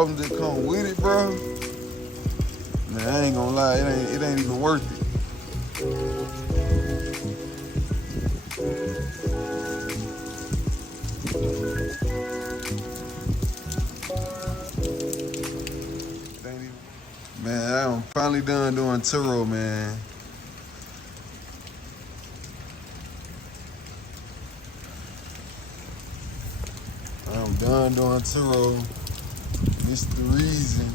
problems that come with it, bro, man, I ain't gonna lie, it ain't even worth it. It ain't even. Man, I'm finally done doing Turo, man. I'm done doing Turo. This the reason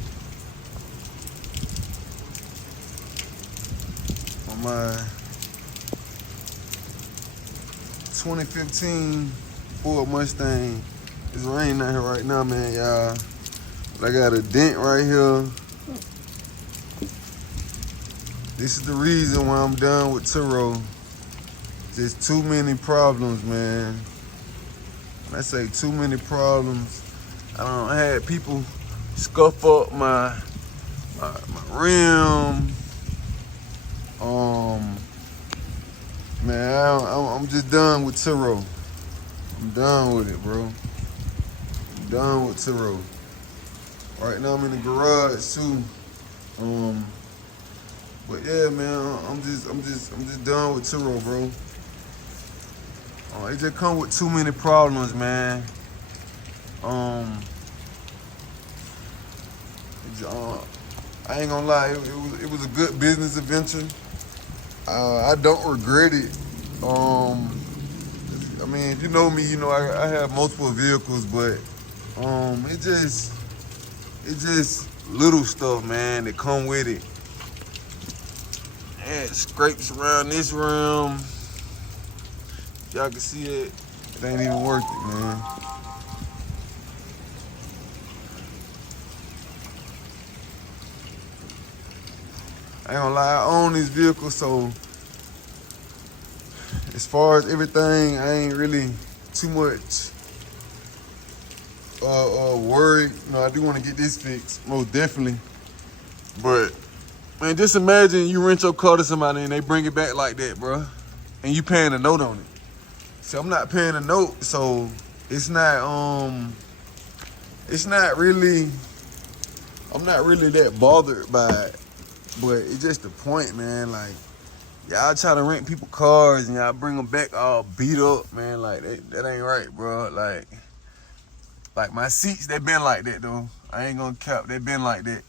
on my 2015 Ford Mustang. It's raining out here right now, man, y'all. I got a dent right here. This is the reason why I'm done with Turo. Just too many problems, man. When I say too many problems, I had people scuff up my rim. Man, I'm just done with Turo. I'm done with it, bro. I'm done with Turo. Right now I'm in the garage too. But yeah, man, I'm just done with Turo, bro. It just come with too many problems, man. I ain't gonna lie, it was a good business adventure. I don't regret it. I mean, if you know me, you know I have multiple vehicles, but it just little stuff, man, that come with it. And scrapes around this rim. Y'all can see it. It ain't even worth it, man. I ain't gonna lie, I own this vehicle, so as far as everything, I ain't really too much worried. You know, I do want to get this fixed, most definitely. But man, just imagine you rent your car to somebody and they bring it back like that, bro, and you paying a note on it. See, I'm not paying a note, so it's not really. I'm not really that bothered by it. But it's just the point, man. Like, y'all try to rent people cars and y'all bring them back all beat up, man. Like, that ain't right, bro. Like my seats, they been like that, though. I ain't gonna cap, they been like that.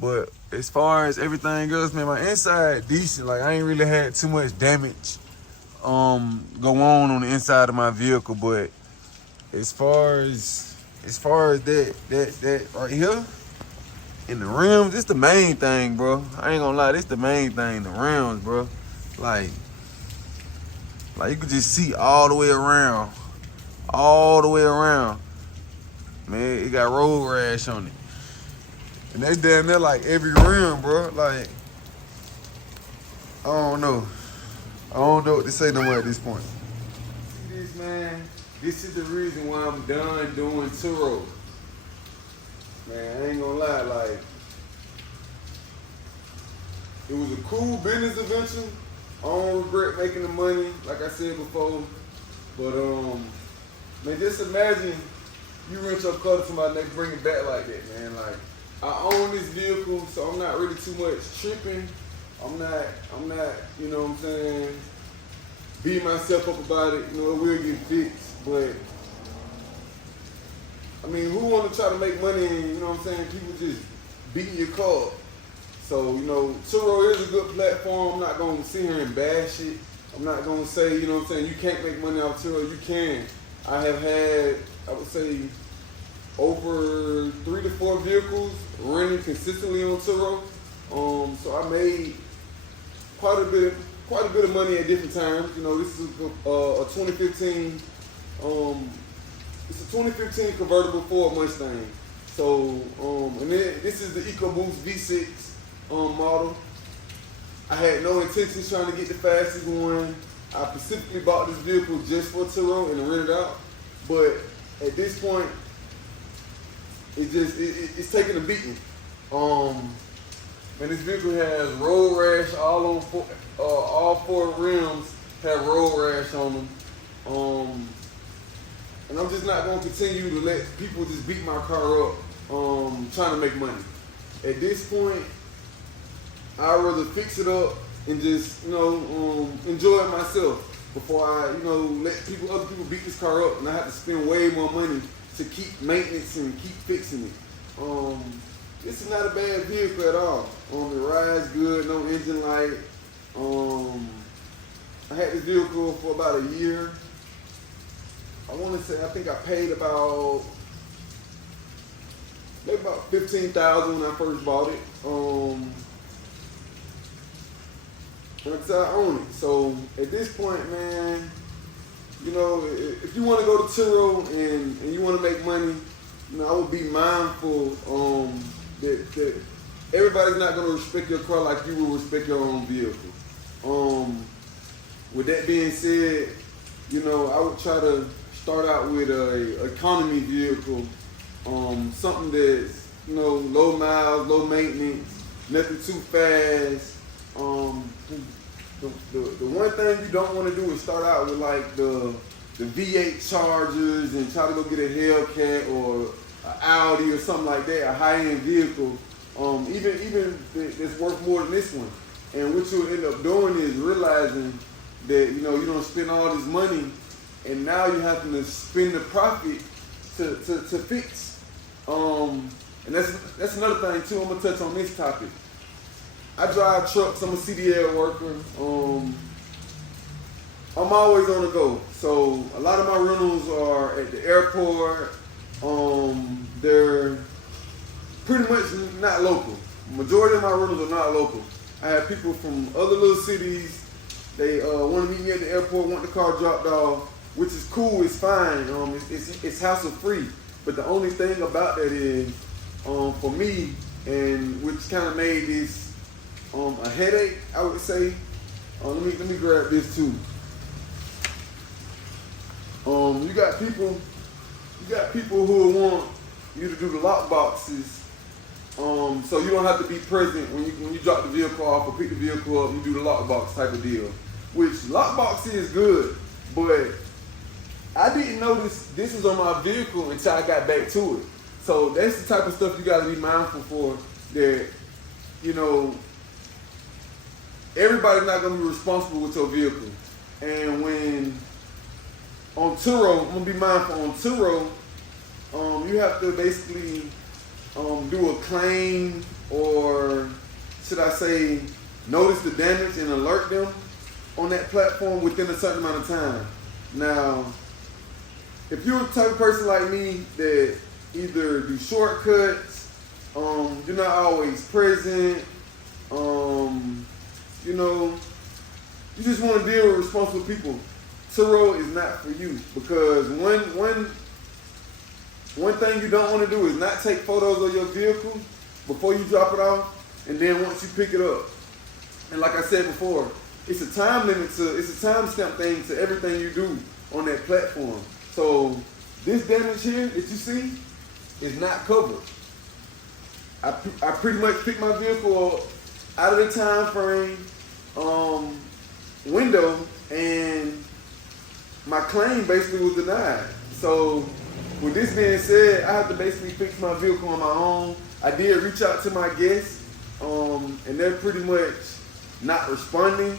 But as far as everything else, man, my inside decent. Like, I ain't really had too much damage go on the inside of my vehicle. But as far as that right here, in the rims, this the main thing, bro. I ain't gonna lie, this the main thing, the rims, bro. Like you could just see all the way around. All the way around. Man, it got road rash on it. And they damn near like every rim, bro. Like, I don't know. I don't know what to say no more at this point. See this, man? This is the reason why I'm done doing Turo. Man, I ain't gonna lie, like, it was a cool business adventure. I don't regret making the money, like I said before. But man, just imagine you rent your car to somebody and they bring it back like that, man. Like, I own this vehicle, so I'm not really too much tripping. I'm not, you know what I'm saying, beating myself up about it. You know, it will get fixed, but I mean, who want to try to make money and, you know what I'm saying, people just beating your car? So, you know, Turo is a good platform. I'm not going to sit here and bash it. I'm not going to say, you know what I'm saying, you can't make money off Turo. You can. I have had, I would say, over 3 to 4 vehicles running consistently on Turo. So I made quite a bit of money at different times. You know, this is a 2015. It's a 2015 convertible Ford Mustang. So, and then this is the EcoBoost V6 model. I had no intentions trying to get the fastest one. I specifically bought this vehicle just for Turo and to rent it out. But at this point, it's taking a beating. And this vehicle has road rash all 4 rims have road rash on them. And I'm just not going to continue to let people just beat my car up trying to make money. At this point, I'd rather fix it up and just, enjoy it myself before I, let other people beat this car up and I have to spend way more money to keep maintenance and keep fixing it. This is not a bad vehicle at all. It rides good, no engine light. I had this vehicle for about a year. I think I paid about $15,000 when I first bought it. Like I said, I own it. So at this point, man, if you want to go to Turo and you want to make money, I would be mindful that everybody's not going to respect your car like you will respect your own vehicle. With that being said, I would try to start out with a economy vehicle, something that's low miles, low maintenance, nothing too fast. The one thing you don't want to do is start out with like the V8 Chargers and try to go get a Hellcat or an Audi or something like that, a high-end vehicle, even that's worth more than this one. And what you'll end up doing is realizing that you don't spend all this money, and now you're having to spend the profit to fix. And that's another thing too. I'm gonna touch on this topic. I drive trucks. I'm a CDL worker. I'm always on the go. So a lot of my rentals are at the airport. They're pretty much not local. Majority of my rentals are not local. I have people from other little cities. They want to meet me at the airport, want the car dropped off, which is cool. It's fine. It's hassle free. But the only thing about that is, for me, and which kind of made this a headache, I would say. Let me grab this too. You got people who want you to do the lock boxes, so you don't have to be present when you drop the vehicle off or pick the vehicle up. You do the lock box type of deal, which lock box is good, but I didn't notice this was on my vehicle until I got back to it. So that's the type of stuff you got to be mindful for. That everybody's not going to be responsible with your vehicle. And when on Turo, I'm going to be mindful on Turo, you have to basically do a claim, or should I say notice the damage and alert them on that platform within a certain amount of time. Now, if you're the type of person like me that either do shortcuts, you're not always present, you just want to deal with responsible people, Turo is not for you. Because one thing you don't want to do is not take photos of your vehicle before you drop it off, and then once you pick it up. And like I said before, it's a time limit it's a timestamp thing to everything you do on that platform. So this damage here that you see is not covered. I pretty much picked my vehicle up out of the time frame window, and my claim basically was denied. So with this being said, I have to basically fix my vehicle on my own. I did reach out to my guests, and they're pretty much not responding.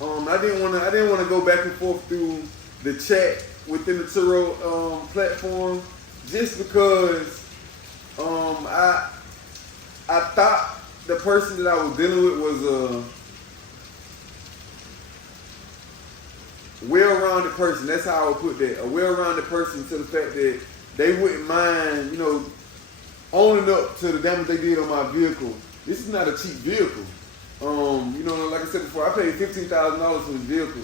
I didn't want to go back and forth through the chat within the Turo platform, just because I thought the person that I was dealing with was a well-rounded person. That's how I would put that. A well-rounded person, to the fact that they wouldn't mind, owning up to the damage they did on my vehicle. This is not a cheap vehicle. Like I said before, I paid $15,000 for this vehicle.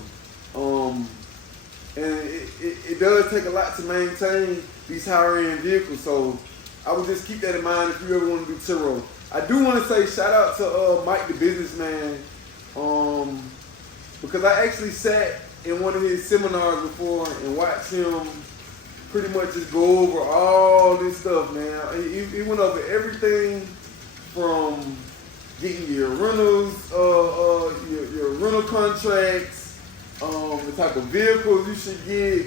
And it does take a lot to maintain these higher-end vehicles. So I would just keep that in mind if you ever want to do Turo. I do want to say shout out to Mike the businessman, because I actually sat in one of his seminars before and watched him pretty much just go over all this stuff, man. He went over everything from getting your rentals, your rental contracts, the type of vehicles you should get.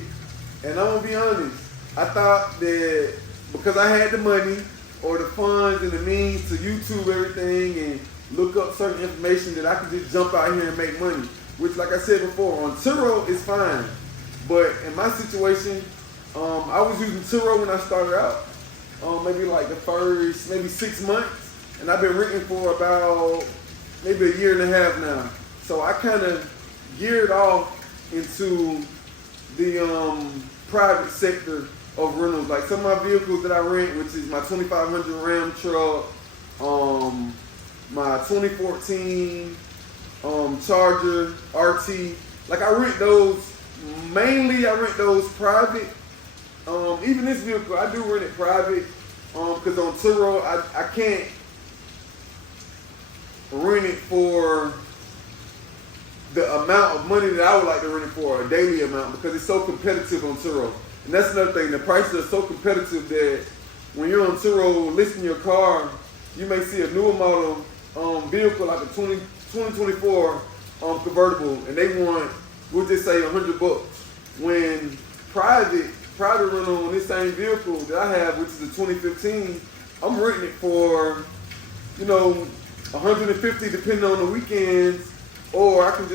And I'm gonna be honest, I thought that because I had the money or the funds and the means to YouTube everything and look up certain information that I can just jump out here and make money. Which, like I said before, on Turo is fine. But in my situation, I was using Turo when I started out. Maybe like the first, maybe 6 months. And I've been renting for about maybe a year and a half now. So I kind of geared off into the private sector of rentals. Like some of my vehicles that I rent, which is my 2500 Ram truck, my 2014 Charger RT. Like I rent those, mainly I rent those private. Even this vehicle, I do rent it private, because on Turo, I can't rent it for the amount of money that I would like to rent it for, a daily amount, because it's so competitive on Turo. And that's another thing, the prices are so competitive that when you're on Turo listing your car, you may see a newer model vehicle like a 2024 convertible, and they want, we'll just say $100. When private rental on this same vehicle that I have, which is a 2015, I'm renting it for, you know, 150 depending on the weekends, or I can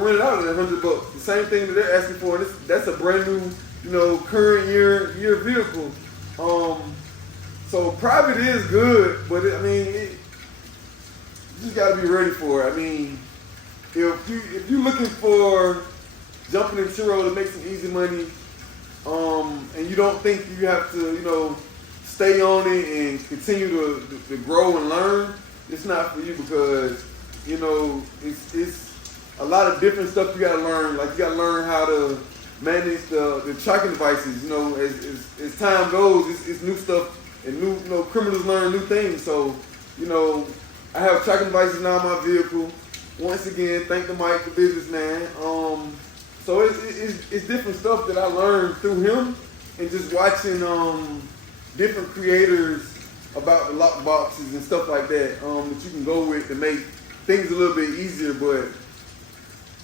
rent it out at $100. The same thing that they're asking for, and that's a brand new, you know, current year vehicle. So private is good, but you just gotta be ready for it. I mean, if you're looking for jumping in Turo to make some easy money, and you don't think you have to, you know, stay on it and continue to grow and learn, it's not for you, because, you know, it's a lot of different stuff you gotta learn. Like you gotta learn how to manage the tracking devices. You know, as time goes, it's new stuff, and new, you know, criminals learn new things. So, you know, I have tracking devices now in my vehicle. Once again, thank the Mike, the businessman. So it's different stuff that I learned through him, and just watching different creators about the lock boxes and stuff like that, that you can go with to make things a little bit easier. But,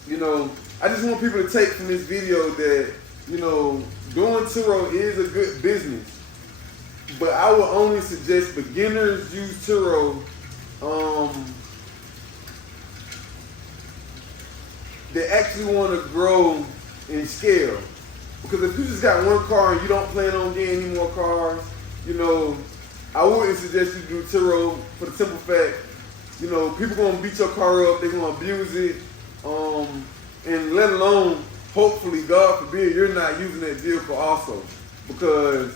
you know, I just want people to take from this video that, you know, doing Turo is a good business, but I would only suggest beginners use Turo that actually want to grow and scale. Because if you just got one car and you don't plan on getting any more cars, you know, I wouldn't suggest you do Turo, for the simple fact, you know, people gonna beat your car up, they're gonna abuse it, and let alone, hopefully, God forbid, you're not using that vehicle also. Because,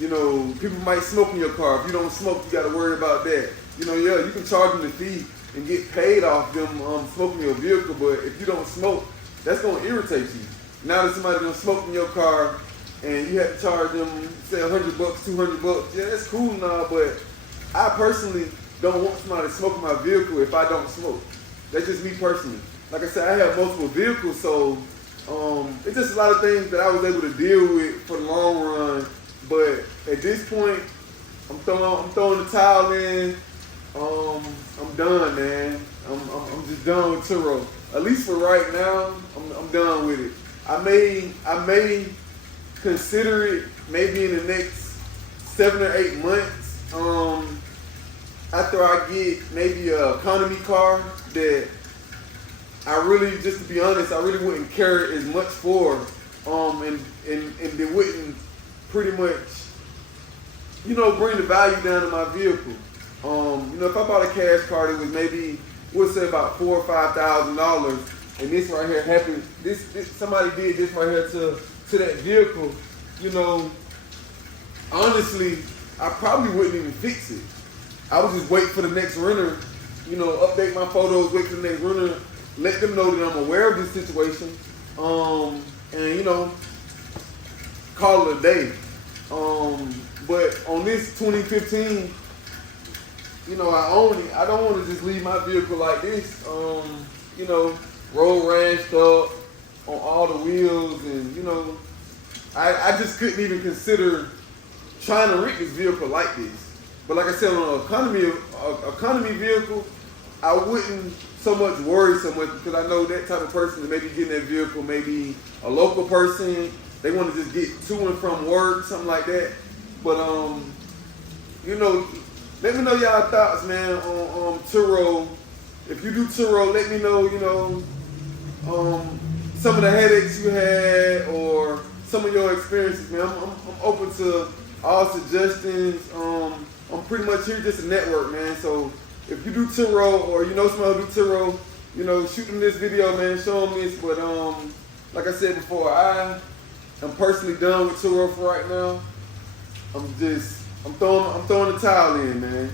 you know, people might smoke in your car. If you don't smoke, you gotta worry about that. You know, yeah, you can charge them the fee and get paid off them smoking your vehicle, but if you don't smoke, that's gonna irritate you. Now that somebody's gonna smoke in your car and you have to charge them, say $100, $200, yeah, that's cool now, but I personally don't want somebody smoking my vehicle if I don't smoke. That's just me personally. Like I said, I have multiple vehicles, so it's just a lot of things that I was able to deal with for the long run. But at this point, I'm throwing the towel in. I'm done, man. I'm just done with Turo. At least for right now, I'm done with it. I may consider it maybe in the next 7 or 8 months. After I get maybe an economy car that I really, just to be honest, I really wouldn't care as much for, and it wouldn't pretty much, you know, bring the value down to my vehicle. You know, if I bought a cash car that was maybe, we'll say about $4,000 or $5,000, and this right here happened, this somebody did this right here to that vehicle, you know, honestly, I probably wouldn't even fix it. I would just wait for the next renter, you know, update my photos, wait for the next renter, let them know that I'm aware of this situation, and, you know, call it a day. But on this 2015, you know, I own it. I don't want to just leave my vehicle like this, you know, roll ranched up on all the wheels, and, you know, I just couldn't even consider trying to rent this vehicle like this. But like I said, on an economy vehicle, I wouldn't so much worry so much, because I know that type of person that may be getting that vehicle, maybe a local person, they want to just get to and from work, something like that. But you know, let me know y'all thoughts, man, on Turo. If you do Turo, let me know, you know, some of the headaches you had or some of your experiences, man. I'm open to all suggestions. I'm pretty much here just a network, man. So if you do Turo or you know somebody who do Turo, you know, shoot them this video, man. Show them this. But like I said before, I am personally done with Turo for right now. I'm throwing the towel in, man.